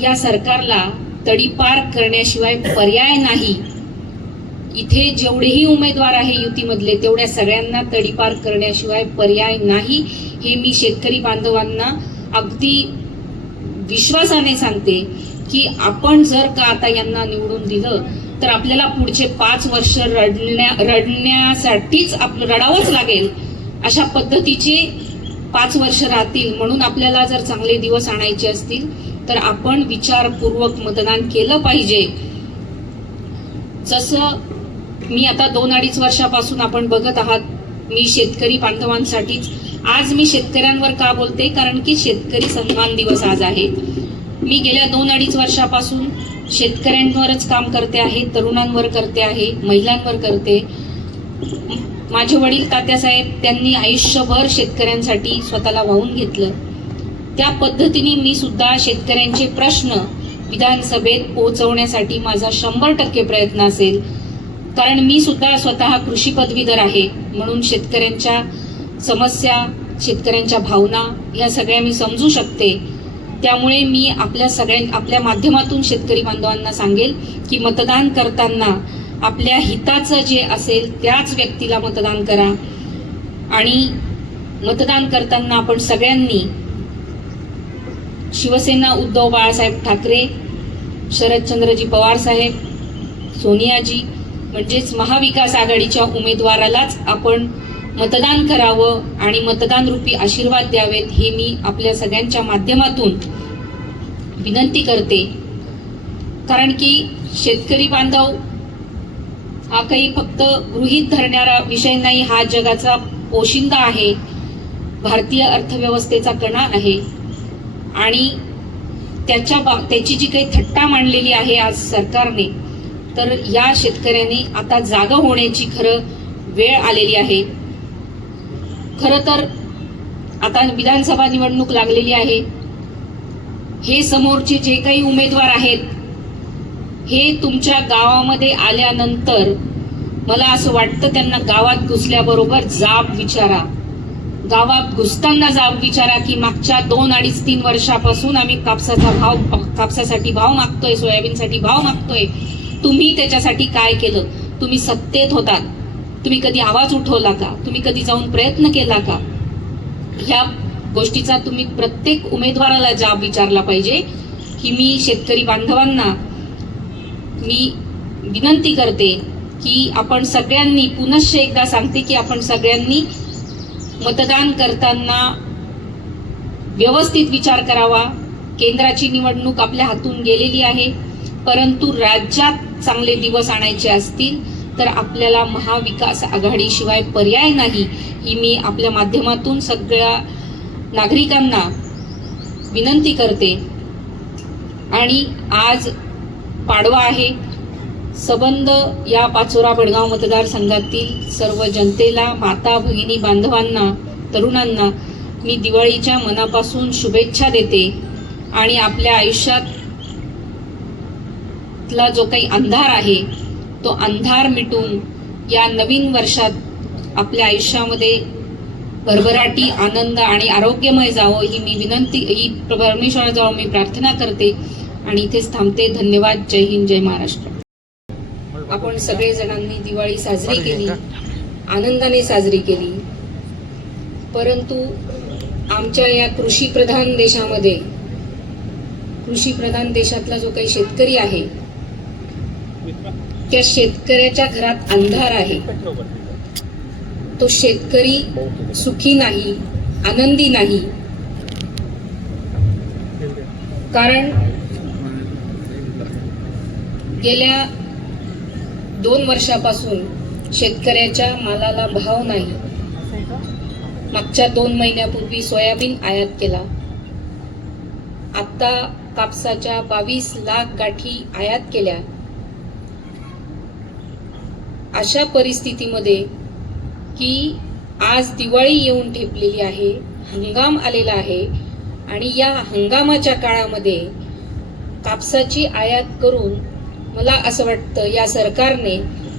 या सरकारला तडीपार करण्याशिवाय पर्याय नाही. इथे जेवढेही उमेदवार आहे युतीमधले तेवढ्या सगळ्यांना तडीपार करण्याशिवाय पर्याय नाही, हे मी शेतकरी बांधवांना अगदी विश्वासाने सांगते की आपण जर का आता यांना निवडून दिलं तर आपल्याला पुढचे 5 वर्ष रडण्यासाठीच आपलं रडावंच लागेल. अशा पद्धतीचे 5 वर्ष राहतील. म्हणून आपल्याला जर चांगले दिवस आणायचे असतील तर आपण विचारपूर्वक मतदान केलं पाहिजे. जसं मी आता 2-2.5 वर्षापासून आपण बघत आहात, मी शेतकरी बांधवांसाठीच आज मी शेतकऱ्यांवर का बोलते, कारण की शेतकरी सन्मान दिवस आज आहे. मी गेल्या 2-2.5 वर्षापासून शेतकऱ्यांवरच काम करते आहे, तरुणांवर करते आहे, महिलांवर करते. माझे वडील तात्यासाहेब त्यांनी आयुष्यभर शेतकऱ्यांसाठी स्वतःला वाहून घेतलं. त्या पद्धतीने मी सुद्धा शेतकऱ्यांचे प्रश्न विधानसभेत पोहोचवण्यासाठी माझा 100% प्रयत्न असेल. कारण मी सुद्धा स्वतः कृषी पदवीधर आहे, म्हणून शेतकऱ्यांच्या समस्या, शेतकऱ्यांच्या भावना ह्या सगळ्या मी समजू शकते. त्यामुळे मी आपल्या माध्यमातून शेतकरी बांधवांना सांगेल की मतदान करताना आपल्या हिताचं जे असेल त्याच व्यक्तीला मतदान करा. आणि मतदान करताना आपण सगळ्यांनी शिवसेना उद्धव बाळासाहेब ठाकरे, शरदचंद्रजी पवार साहेब, सोनियाजी म्हणजेच महाविकास आघाडीच्या उमेदवारालाच आपण मतदान करावं आणि मतदान रूपी आशीर्वाद द्यावेत, हे मी आपल्या सगळ्यांच्या माध्यमातून विनंती करते. कारण की शेतकरी बांधव हा काही फक्त गृहीत धरणारा विषय नाही, हा जगाचा पोशिंदा आहे, भारतीय अर्थव्यवस्थेचा कणा आहे. आणि त्याची जी काही थट्टा मांडलेली आहे आज सरकारने, तर या शेतकऱ्यांनी आता जागा होण्याची खरं वेळ आलेली आहे. खरं तर आता विधानसभा निवडणूक लागलेली आहे. हे समोरचे जे काही उमेदवार आहेत हे तुमच्या गावामध्ये आल्यानंतर मला असं वाटतं त्यांना गावात घुसल्याबरोबर जाब विचारा. गावात घुसताना जाब विचारा की मागच्या 2-2.5-3 वर्षापासून आम्ही कापसासाठी भाव मागतोय, सोयाबीनसाठी भाव मागतोय. तुम्ही त्याच्यासाठी काय केलं? तुम्ही सत्तेत होतात, तुम्ही कधी आवाज उठवला का? तुम्ही कधी जाऊन प्रयत्न केला का? ह्या गोष्टीचा तुम्ही प्रत्येक उमेदवाराला जाब विचारला पाहिजे. की मी शेतकरी बांधवांना मी विनंती करते की आपण सगळ्यांनी, पुनश्च एकदा सांगते की आपण सगळ्यांनी मतदान करताना व्यवस्थित विचार करावा. केंद्राची निवडणूक आपल्या हातून गेलेली आहे, परंतु राज्यात चांगले दिवस आणायचे असतील तर आपल्याला महाविकास आघाडीशिवाय पर्याय नाही, ही मी आपल्या माध्यमातून सगळ्या नागरिकांना विनंती करते. आणि आज पाडवा आहे. सबंध या पाचोरा बडगाव मतदारसंघातील सर्व जनतेला, माता भगिनी बांधवांना, तरुणांना मी दिवाळीच्या मनापासून शुभेच्छा देते. आणि आपल्या आयुष्यातला जो काही अंधार आहे तो अंधार मिटून या नवीन वर्षात आपल्या आयुष्यामध्ये भरभराटी, आनंद आणि आरोग्यमय जावं, ही मी विनंती, ही परमेश्वराजवळ मी प्रार्थना करते. आणि इथेच थांबते. धन्यवाद. जय हिंद, जय महाराष्ट्र. आपण सगळे जणांनी दिवाळी साजरी केली, आनंदाने साजरी केली, परंतु आमच्या या कृषीप्रधान देशामध्ये, कृषीप्रधान देशातला जो काही शेतकरी आहे त्या शेतकऱ्याच्या घरात अंधार आहे. तो शेतकरी सुखी नाही, आनंदी नाही. कारण गेल्या 2 वर्षापासून शेतकऱ्याच्या मालाला भाव नाही. मागच्या 2 महिन्यापूर्वी सोयाबीन आयात केला, आता कापसाच्या 22 लाख गाठी आयात केल्या. अशा परिस्थितीमध्ये की आज दिवाळी येऊन ठेपलेली आहे, हंगाम आलेला आहे आणि या हंगामाच्या काळामध्ये कापसाची आयात करून मला असं वाटतं या सरकारने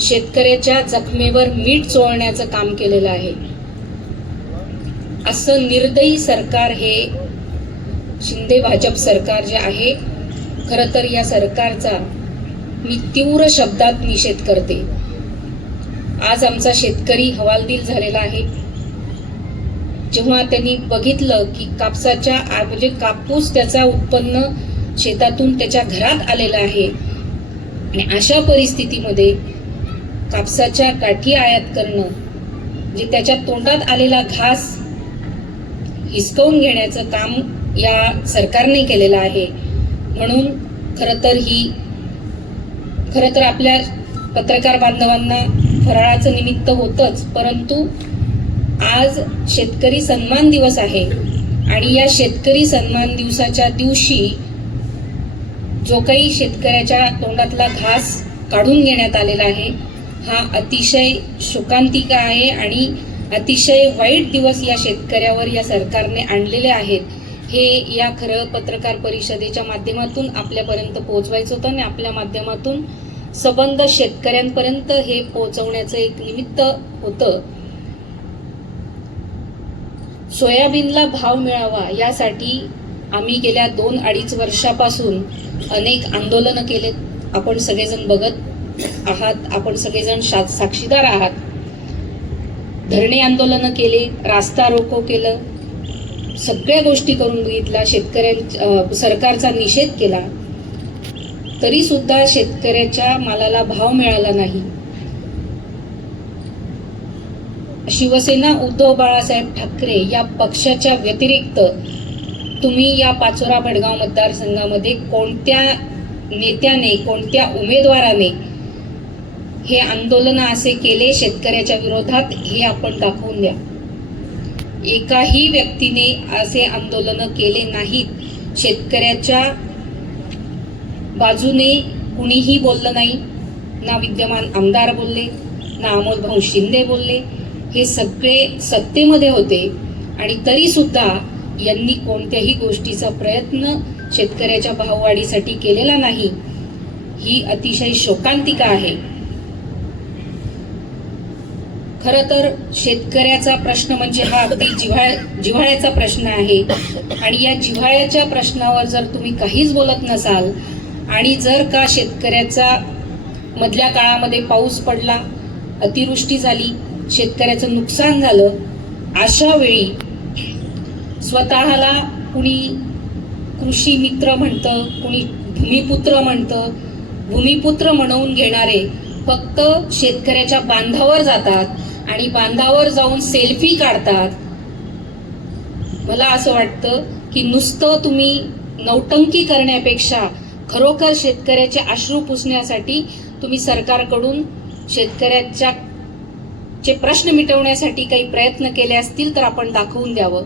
शेतकऱ्याच्या जखमेवर मीठ चोळण्याचं काम केलेलं आहे. असं निर्दयी सरकार हे शिंदे भाजप सरकार जे आहे खरं तर या सरकारचा मी तीव्र शब्दात निषेध करते. आज आमचा शेतकरी हवालदिल झालेला आहे. जेव्हा त्यांनी बघितलं की कापसाच्या म्हणजे कापूस त्याचा उत्पन्न शेतातून त्याच्या घरात आलेला आहे आणि अशा परिस्थितीमध्ये कापसाच्या गाठी आयात करणं म्हणजे त्याच्या तोंडात आलेला घास हिसकावून घेण्याचं काम या सरकारने केलेलं आहे. म्हणून खरं तर आपल्या पत्रकार बांधवांना फराळाचं निमित्त होतंच, परंतु आज शेतकरी सन्मान दिवस आहे आणि या शेतकरी सन्मान दिवसाच्या दिवशी जो काही शेतकऱ्याच्या तोंडातला घास काढून घेण्यात आलेला आहे हा अतिशय शोकांतिका आहे आणि अतिशय वाईट दिवस या शेतकऱ्यावर या सरकारने आणलेले आहेत. हे या खरं पत्रकार परिषदेच्या माध्यमातून आपल्यापर्यंत पोहोचवायचं होतं आणि आपल्या माध्यमातून संबंध शेतकऱ्यांपर्यंत हे पोहोचवण्याचं एक निमित्त होतं. सोयाबीनला भाव मिळावा यासाठी आम्ही गेल्या 2-2.5 वर्षापासून अनेक आंदोलनं केलेत. आपण सगळेजण बघत आहात, आपण सगळेजण साक्षीदार आहात. धरणे आंदोलनं केले, रास्ता रोको केलं, सगळ्या गोष्टी करून बघितल्या, सरकारचा निषेध केला, तरी सुद्धा शेतकऱ्याच्या मालाला भाव मिळाला नाही. शिवसेना उद्धव बाळासाहेब ठाकरे या पक्षाच्या व्यतिरिक्त तुम्ही या पाचोरा भडगाव मतदारसंघामध्ये कोणत्या नेत्याने, कोणत्या उमेदवाराने हे आंदोलन असे केले शेतकऱ्याच्या विरोधात हे आपण दाखवून द्या. एकाही व्यक्तीने असे आंदोलन केले नाहीत. शेतकऱ्याच्या बाजूने कुणीही बोललं नाही. ना विद्यमान आमदार बोलले, ना अमोलभाऊ शिंदे बोलले. हे सगळे सत्तेमध्ये होते आणि तरी सुद्धा यांनी कोणत्याही गोष्टीचा प्रयत्न शेतकऱ्याच्या भाववाढीसाठी केलेला नाही. ही अतिशय शोकांतिका आहे. खरं तर शेतकऱ्याचा प्रश्न म्हणजे हा अगदी जिव्हाळ्याचा प्रश्न आहे आणि या जिव्हाळ्याच्या प्रश्नावर जर तुम्ही काहीच बोलत नसाल आणि जर का शेतकऱ्याचा मधल्या काळामध्ये पाऊस पडला, अतिवृष्टी झाली, शेतकऱ्याचं नुकसान झालं, अशा वेळी स्वतःला कुणी कृषी मित्र म्हणतं, कुणी भूमिपुत्र म्हणतं. भूमिपुत्र म्हणून घेणारे फक्त शेतकऱ्याच्या बांधावर जातात आणि बांधावर जाऊन सेल्फी काढतात. मला असं वाटतं की नुसतं तुम्ही नौटंकी करण्यापेक्षा खरोखर शेतकऱ्याचे अश्रू पुसण्यासाठी तुम्ही सरकारकडून शेतकऱ्याच्या प्रश्न मिटवण्यासाठी काही प्रयत्न केले असतील तर आपण दाखवून द्यावं.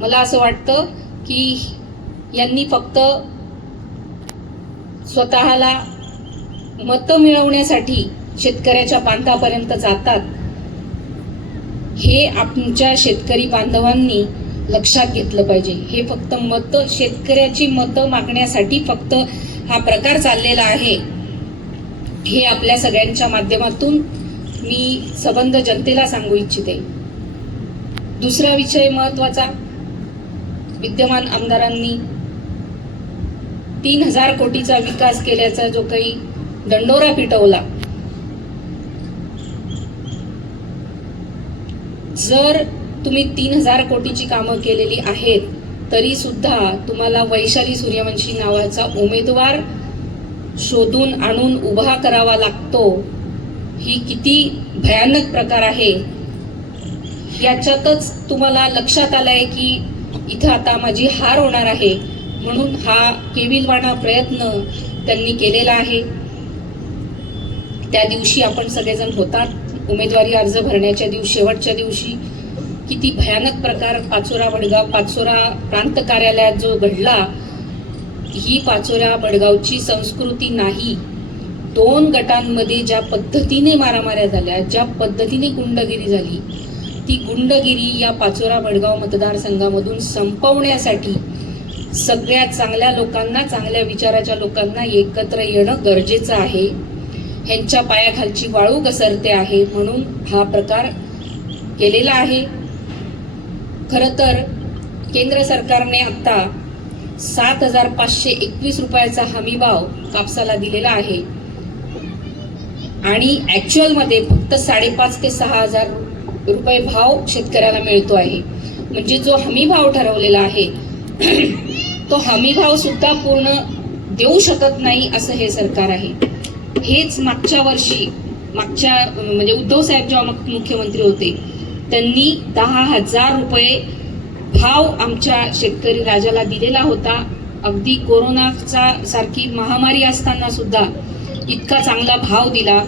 मला असं वाटतं की यांनी फक्त स्वतःला मतं मिळवण्यासाठी शेतकऱ्याच्या बांधापर्यंत जातात. हे आमच्या शेतकरी बांधवांनी लक्षात घेतलं पाहिजे. हे फक्त शेतकऱ्याची मतं मागण्यासाठी फक्त हा प्रकार चाललेला आहे. हे आपल्या सगळ्यांच्या माध्यमातून मी संबंध जनतेला सांगू इच्छिते. दुसरा विषय महत्वाचा, विद्यमान आमदारांनी 3000 कोटीचा विकास केल्याचा जो काही दंडोरा पिटवला. जर तुम्ही 3000 कोटीची कामं केलेली आहेत तरी सुद्धा तुम्हाला वैशाली सूर्यवंशी नावाचा उमेदवार शोधून आणून उभा करावा लागतो. ही किती भयानक प्रकार आहे. याच्यातच तुम्हाला लक्षात आलंय की इथं आता माझी हार होणार आहे, म्हणून हा केविलवाणा प्रयत्न त्यांनी केलेला आहे. त्या दिवशी आपण सगळेजण होतात, उमेदवारी अर्ज भरण्याच्या दिवशी, शेवटच्या दिवशी किती भयानक प्रकार पाचोरा प्रांत कार्यालयात जो घडला. ही पाचोरा बडगावची संस्कृती नाही. 2 गटांमध्ये ज्या पद्धतीने मारामाऱ्या झाल्या, ज्या पद्धतीने गुंडगिरी झाली, ती गुंडगिरी या पाचोरा बडगाव मतदारसंघामधून संपवण्यासाठी सगळ्या चांगल्या लोकांना, चांगल्या विचाराच्या लोकांना एकत्र येणं गरजेचं आहे. ह्यांच्या पायाखालची वाळू घसरते आहे म्हणून हा प्रकार केलेला आहे. खरं तर केंद्र सरकारने आता 7,521 रुपयाचा हमीभाव कापसाला दिलेला आहे आणि ॲक्च्युअलमध्ये फक्त 5,500 ते 6,000 रुपये भाव शेतकऱ्याला मिळतो आहे. म्हणजे जो हमीभाव ठरवलेला आहे तो हमीभाव सुद्धा पूर्ण देऊ शकत नाही असं हे सरकार आहे. हेच मागच्या म्हणजे उद्धव साहेब जेव्हा मुख्यमंत्री होते त्यांनी 10,000 रुपये भाव आमच्या शेतकरी राजाला दिलेला होता. अगदी कोरोनाचा सारखी महामारी असताना सुद्धा इतका चांगला भाव दिला.